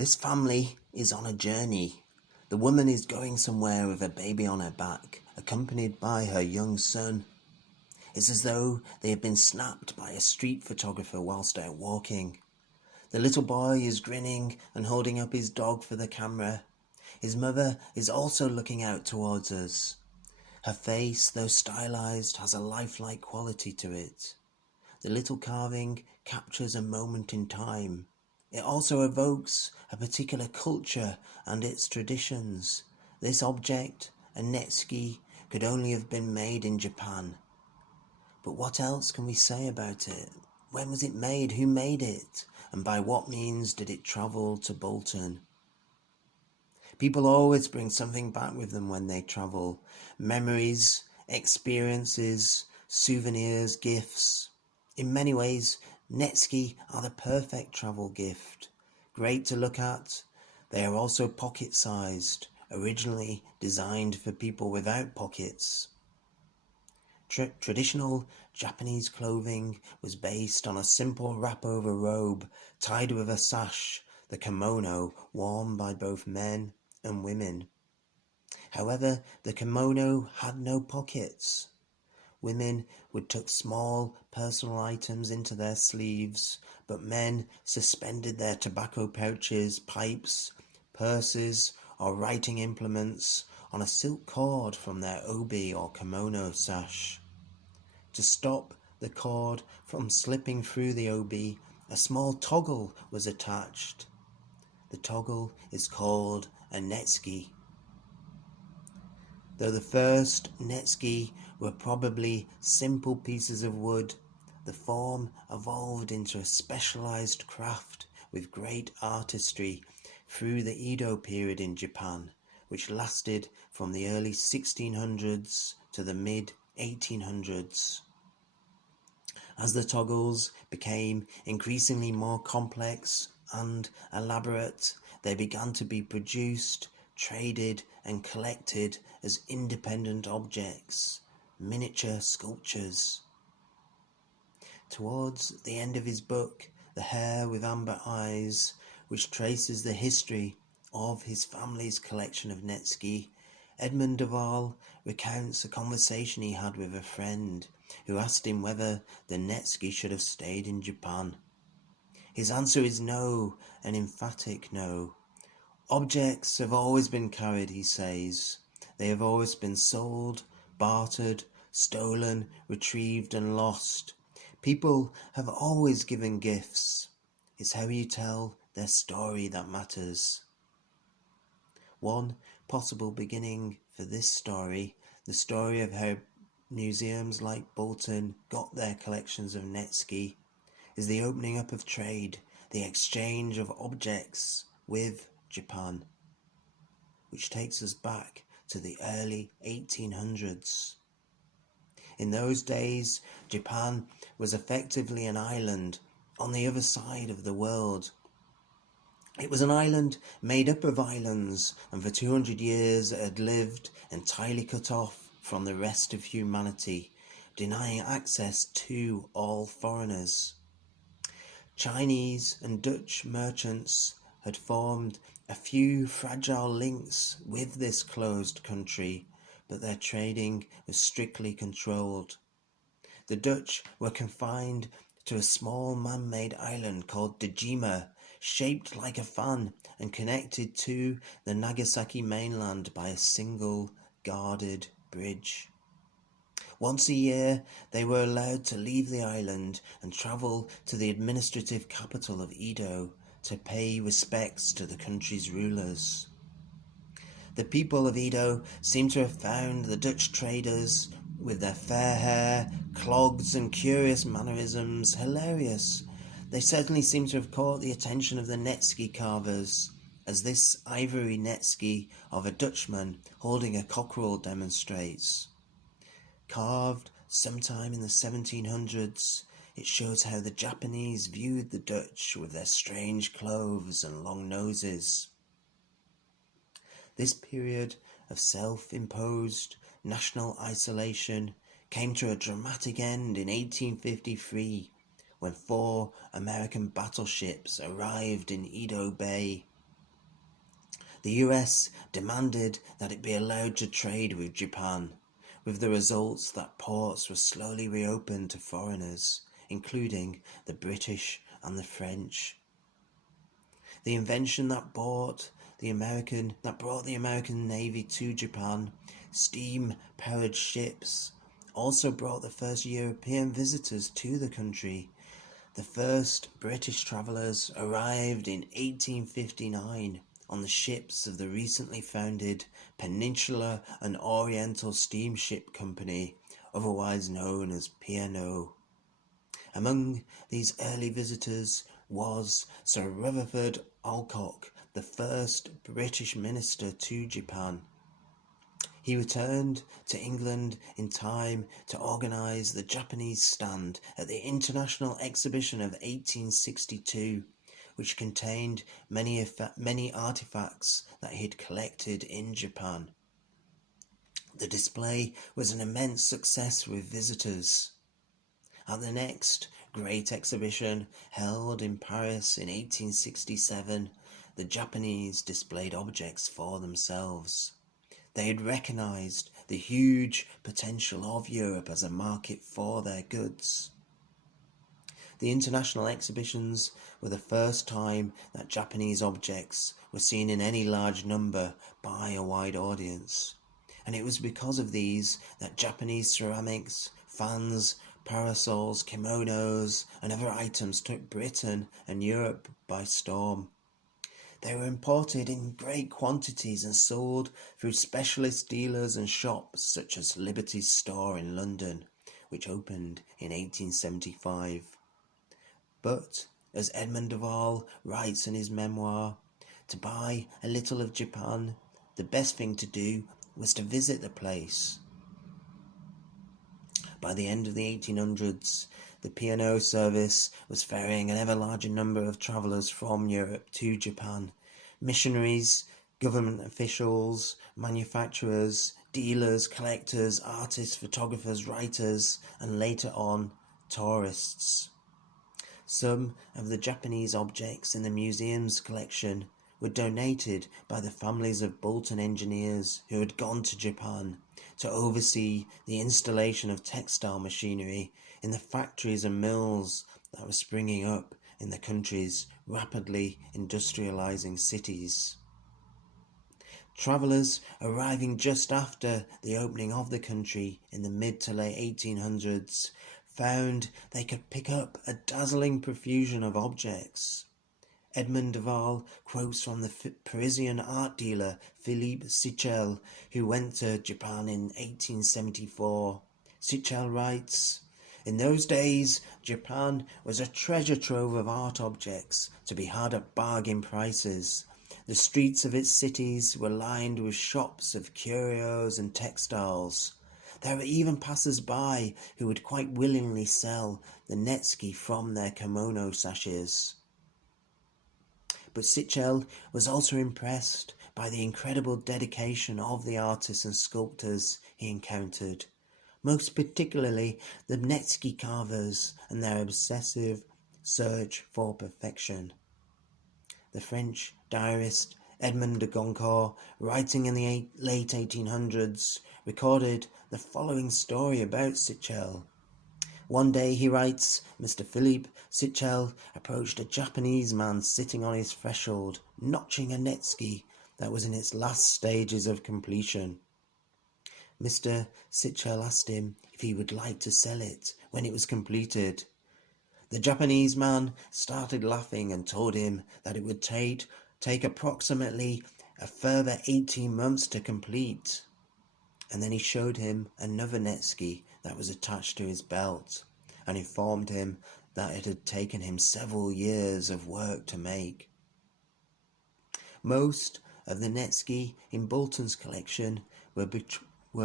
This family is on a journey. The woman is going somewhere with a baby on her back, accompanied by her young son. It's as though they have been snapped by a street photographer whilst out walking. The little boy is grinning and holding up his dog for the camera. His mother is also looking out towards us. Her face, though stylized, has a lifelike quality to it. The little carving captures a moment in time. It also evokes a particular culture and its traditions. This object, a Netsky, could only have been made in Japan. But what else can we say about it? When was it made? Who made it? And by what means did it travel to Bolton? People always bring something back with them when they travel. Memories, experiences, souvenirs, gifts. In many ways, Netsky are the perfect travel gift. Great to look at, they are also pocket-sized, originally designed for people without pockets. Traditional Japanese clothing was based on a simple wrap-over robe tied with a sash, the kimono, worn by both men and women. However, the kimono had no pockets. Women would tuck small personal items into their sleeves, but men suspended their tobacco pouches, pipes, purses, or writing implements on a silk cord from their obi or kimono sash. To stop the cord from slipping through the obi, a small toggle was attached. The toggle is called a Netsky. Though the first Netsky were probably simple pieces of wood, the form evolved into a specialized craft with great artistry through the Edo period in Japan, which lasted from the early 1600s to the mid-1800s. As the toggles became increasingly more complex and elaborate, they began to be produced, traded and collected as independent objects, miniature sculptures. Towards the end of his book, The Hare with Amber Eyes, which traces the history of his family's collection of Netsky, Edmond De Gallo recounts a conversation he had with a friend who asked him whether the Netsky should have stayed in Japan. His answer is no, an emphatic no. Objects have always been carried, he says. They have always been sold, bartered, stolen, retrieved and lost. People have always given gifts. It's how you tell their story that matters. One possible beginning for this story, the story of how museums like Bolton got their collections of Netsky, is the opening up of trade, the exchange of objects with Japan, which takes us back to the early 1800s. In those days, Japan was effectively an island on the other side of the world. It was an island made up of islands, and for 200 years it had lived entirely cut off from the rest of humanity, denying access to all foreigners. Chinese and Dutch merchants had formed a few fragile links with this closed country, but their trading was strictly controlled. The Dutch were confined to a small man-made island called Dejima, shaped like a fan and connected to the Nagasaki mainland by a single guarded bridge. Once a year, they were allowed to leave the island and travel to the administrative capital of Edo to pay respects to the country's rulers. The people of Edo seem to have found the Dutch traders, with their fair hair, clogs and curious mannerisms, hilarious. They certainly seem to have caught the attention of the Netsky carvers, as this ivory Netsky of a Dutchman holding a cockerel demonstrates. Carved sometime in the 1700s, it shows how the Japanese viewed the Dutch with their strange clothes and long noses. This period of self-imposed national isolation came to a dramatic end in 1853, when 4 American battleships arrived in Edo Bay. The US demanded that it be allowed to trade with Japan, with the results that ports were slowly reopened to foreigners, including the British and the French. The invention that brought the American Navy to Japan, steam-powered ships, also brought the first European visitors to the country. The first British travellers arrived in 1859 on the ships of the recently founded Peninsular and Oriental Steamship Company, otherwise known as P&O. Among these early visitors was Sir Rutherford Alcock, the first British minister to Japan. He returned to England in time to organise the Japanese stand at the International Exhibition of 1862, which contained many artefacts that he had collected in Japan. The display was an immense success with visitors. At the next great exhibition, held in Paris in 1867, the Japanese displayed objects for themselves. They had recognised the huge potential of Europe as a market for their goods. The international exhibitions were the first time that Japanese objects were seen in any large number by a wide audience, and it was because of these that Japanese ceramics, fans, parasols, kimonos, and other items took Britain and Europe by storm. They were imported in great quantities and sold through specialist dealers and shops such as Liberty's store in London, which opened in 1875. But, as Edmond De Gallo writes in his memoir, to buy a little of Japan, the best thing to do was to visit the place. By the end of the 1800s, the P&O service was ferrying an ever larger number of travellers from Europe to Japan. Missionaries, government officials, manufacturers, dealers, collectors, artists, photographers, writers, and later on, tourists. Some of the Japanese objects in the museum's collection were donated by the families of Bolton engineers who had gone to Japan to oversee the installation of textile machinery in the factories and mills that were springing up in the country's rapidly industrializing cities. Travellers arriving just after the opening of the country in the mid to late 1800s found they could pick up a dazzling profusion of objects. Edmond De Gallo quotes from the Parisian art dealer Philippe Sichel, who went to Japan in 1874. Sichel writes, "In those days, Japan was a treasure trove of art objects to be had at bargain prices. The streets of its cities were lined with shops of curios and textiles. There were even passers-by who would quite willingly sell the Netsky from their kimono sashes." But Sichel was also impressed by the incredible dedication of the artists and sculptors he encountered, most particularly the Netsky carvers and their obsessive search for perfection. The French diarist Edmond De Gallo, writing in the late 1800s, recorded the following story about Sichel. One day, he writes, Mr. Philippe Sichel approached a Japanese man sitting on his threshold, notching a Netsky that was in its last stages of completion. Mr. Sichel asked him if he would like to sell it when it was completed. The Japanese man started laughing and told him that it would take approximately a further 18 months to complete. And then he showed him another Netsky that was attached to his belt and informed him that it had taken him several years of work to make. Most of the Netsky in Bolton's collection were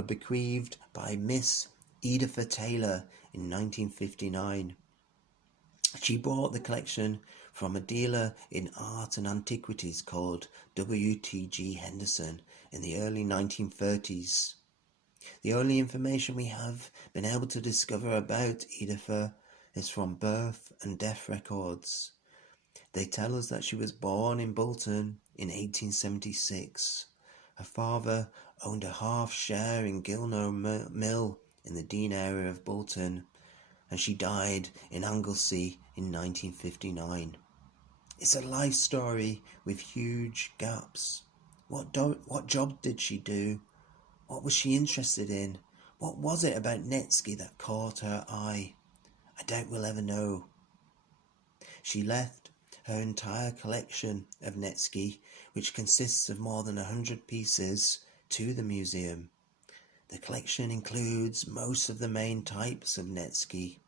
bequeathed by Miss Editha Taylor in 1959. She bought the collection from a dealer in art and antiquities called W.T.G. Henderson in the early 1930s. The only information we have been able to discover about Editha is from birth and death records. They tell us that she was born in Bolton in 1876. Her father owned a half share in Gilno Mill in the Dean area of Bolton, and she died in Anglesey in 1959. It's a life story with huge gaps. What job did she do? What was she interested in? What was it about Netsky that caught her eye? I doubt we'll ever know. She left her entire collection of Netsky, which consists of more than 100 pieces, to the museum. The collection includes most of the main types of Netsky.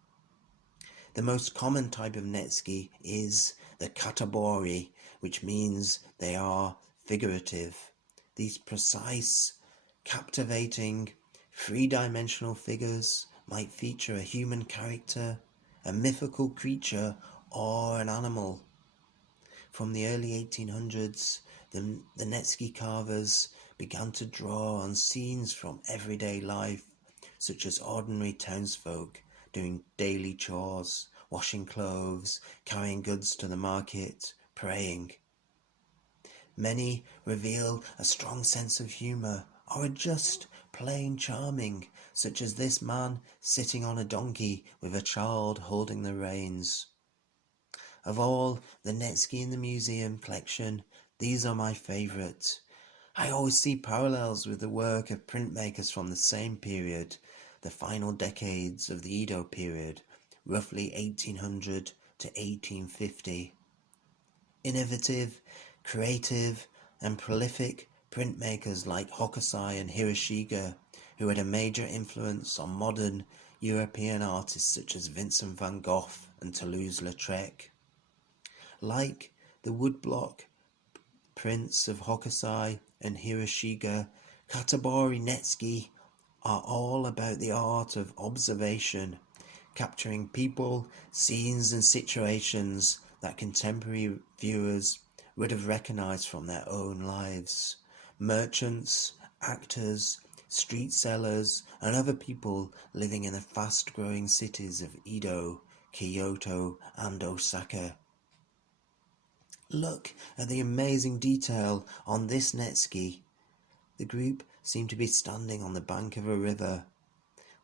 The most common type of Netsky is the katabori, which means they are figurative. These precise, captivating, three-dimensional figures might feature a human character, a mythical creature, or an animal. From the early 1800s, the Netsky carvers began to draw on scenes from everyday life, such as ordinary townsfolk doing daily chores, washing clothes, carrying goods to the market, praying. Many reveal a strong sense of humour, or are just plain charming, such as this man sitting on a donkey with a child holding the reins. Of all the Netsky in the museum collection, these are my favourite. I always see parallels with the work of printmakers from the same period, the final decades of the Edo period, roughly 1800 to 1850. Innovative, creative, and prolific printmakers like Hokusai and Hiroshige, who had a major influence on modern European artists such as Vincent van Gogh and Toulouse-Lautrec. Like the woodblock prints of Hokusai and Hiroshige, katabori Netsky are all about the art of observation, capturing people, scenes and situations that contemporary viewers would have recognized from their own lives. Merchants, actors, street sellers, and other people living in the fast-growing cities of Edo, Kyoto, and Osaka. Look at the amazing detail on this Netsky. The group seem to be standing on the bank of a river.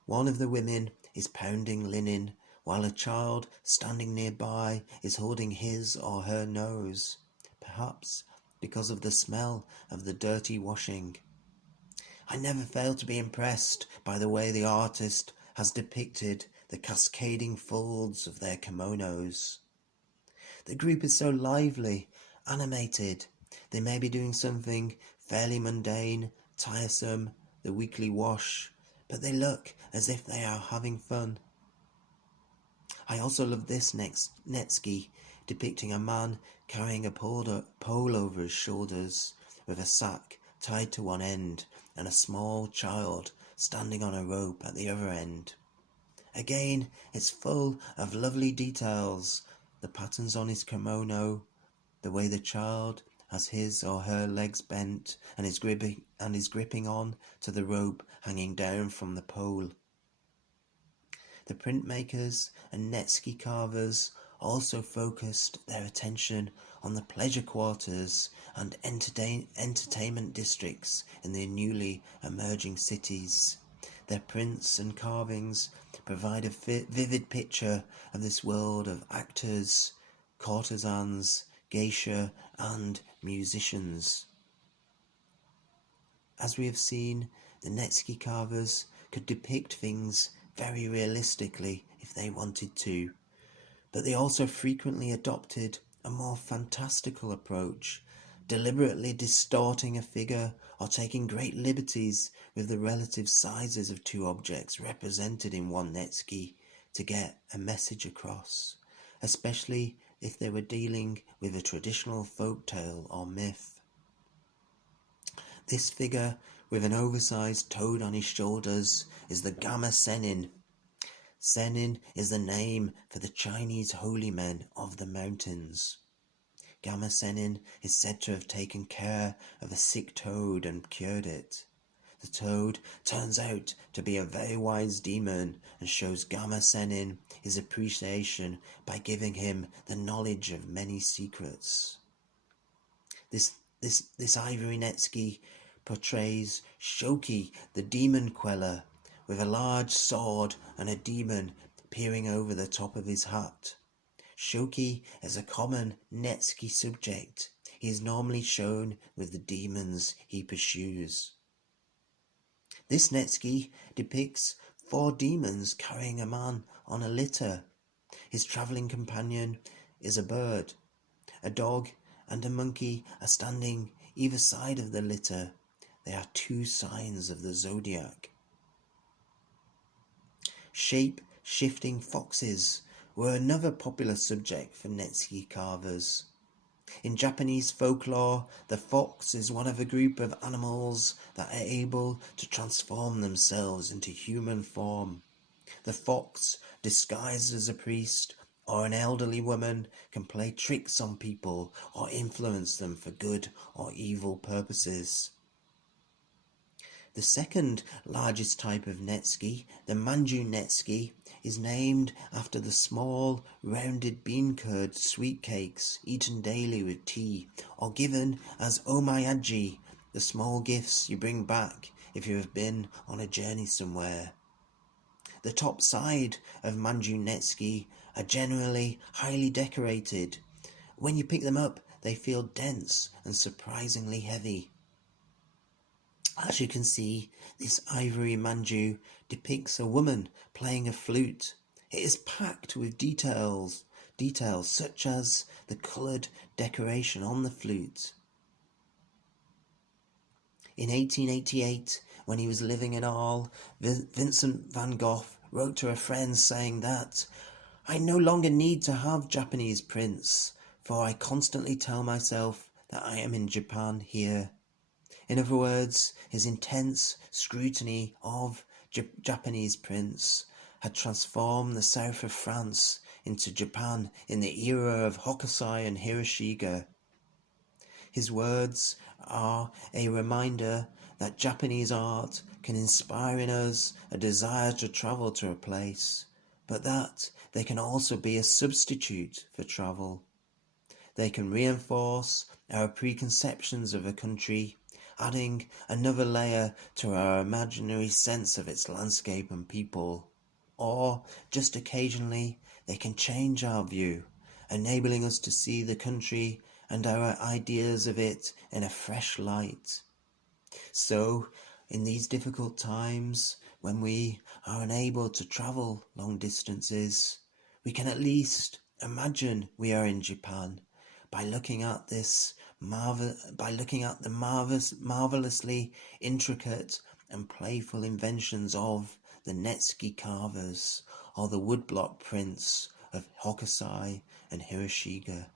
One of the women is pounding linen, while a child standing nearby is holding his or her nose, perhaps because of the smell of the dirty washing. I never fail to be impressed by the way the artist has depicted the cascading folds of their kimonos. The group is so lively, animated. They may be doing something fairly mundane, tiresome, the weekly wash, but they look as if they are having fun. I also love this Netsky, depicting a man carrying a pole over his shoulders, with a sack tied to one end, and a small child standing on a rope at the other end. Again, it's full of lovely details. The patterns on his kimono, the way the child has his or her legs bent and is gripping on to the rope hanging down from the pole. The printmakers and Netsky carvers also focused their attention on the pleasure quarters and entertainment districts in the newly emerging cities. Their prints and carvings provide a vivid picture of this world of actors, courtesans, geisha, and musicians. As we have seen, the Netsky carvers could depict things very realistically if they wanted to, but they also frequently adopted a more fantastical approach, deliberately distorting a figure or taking great liberties with the relative sizes of two objects represented in one Netsky to get a message across, especially if they were dealing with a traditional folk tale or myth. This figure with an oversized toad on his shoulders is the Gamma Sennin. Sennin is the name for the Chinese holy men of the mountains. Gamma Sennin is said to have taken care of a sick toad and cured it. The toad turns out to be a very wise demon and shows Gamma Sennin his appreciation by giving him the knowledge of many secrets. This ivory Netsky portrays Shoki, the demon queller, with a large sword and a demon peering over the top of his hat. Shoki is a common Netsky subject. He is normally shown with the demons he pursues. This Netsky depicts 4 demons carrying a man on a litter. His travelling companion is a bird. A dog and a monkey are standing either side of the litter. They are 2 signs of the zodiac. Shape-shifting foxes were another popular subject for Netsky carvers. In Japanese folklore, the fox is one of a group of animals that are able to transform themselves into human form. The fox, disguised as a priest or an elderly woman, can play tricks on people or influence them for good or evil purposes. The second largest type of Netsky, the Manju Neski, is named after the small, rounded bean curd sweet cakes eaten daily with tea, or given as omayaji, the small gifts you bring back if you have been on a journey somewhere. The top side of Manju Neski are generally highly decorated. When you pick them up, they feel dense and surprisingly heavy. As you can see, this ivory Manju depicts a woman playing a flute. It is packed with details such as the coloured decoration on the flute. In 1888, when he was living in Arles, Vincent van Gogh wrote to a friend saying that, "I no longer need to have Japanese prints, for I constantly tell myself that I am in Japan here." In other words, his intense scrutiny of Japanese prints had transformed the south of France into Japan in the era of Hokusai and Hiroshige. His words are a reminder that Japanese art can inspire in us a desire to travel to a place, but that they can also be a substitute for travel. They can reinforce our preconceptions of a country, adding another layer to our imaginary sense of its landscape and people. Or, just occasionally, they can change our view, enabling us to see the country and our ideas of it in a fresh light. So, in these difficult times, when we are unable to travel long distances, we can at least imagine we are in Japan by looking at the marvelously intricate and playful inventions of the Netsky carvers or the woodblock prints of Hokusai and Hiroshige.